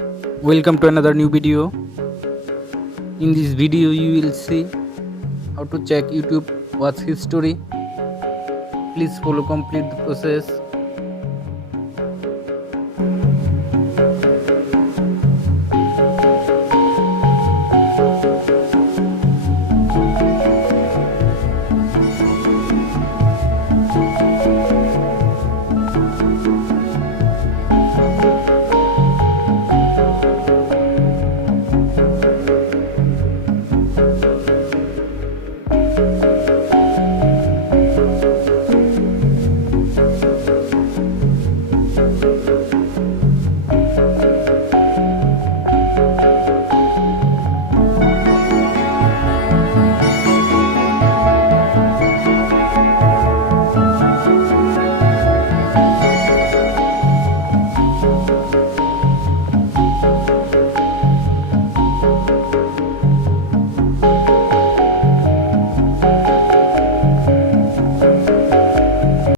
Welcome to another new video. In this video you will see how to check YouTube watch history. Please follow complete the process.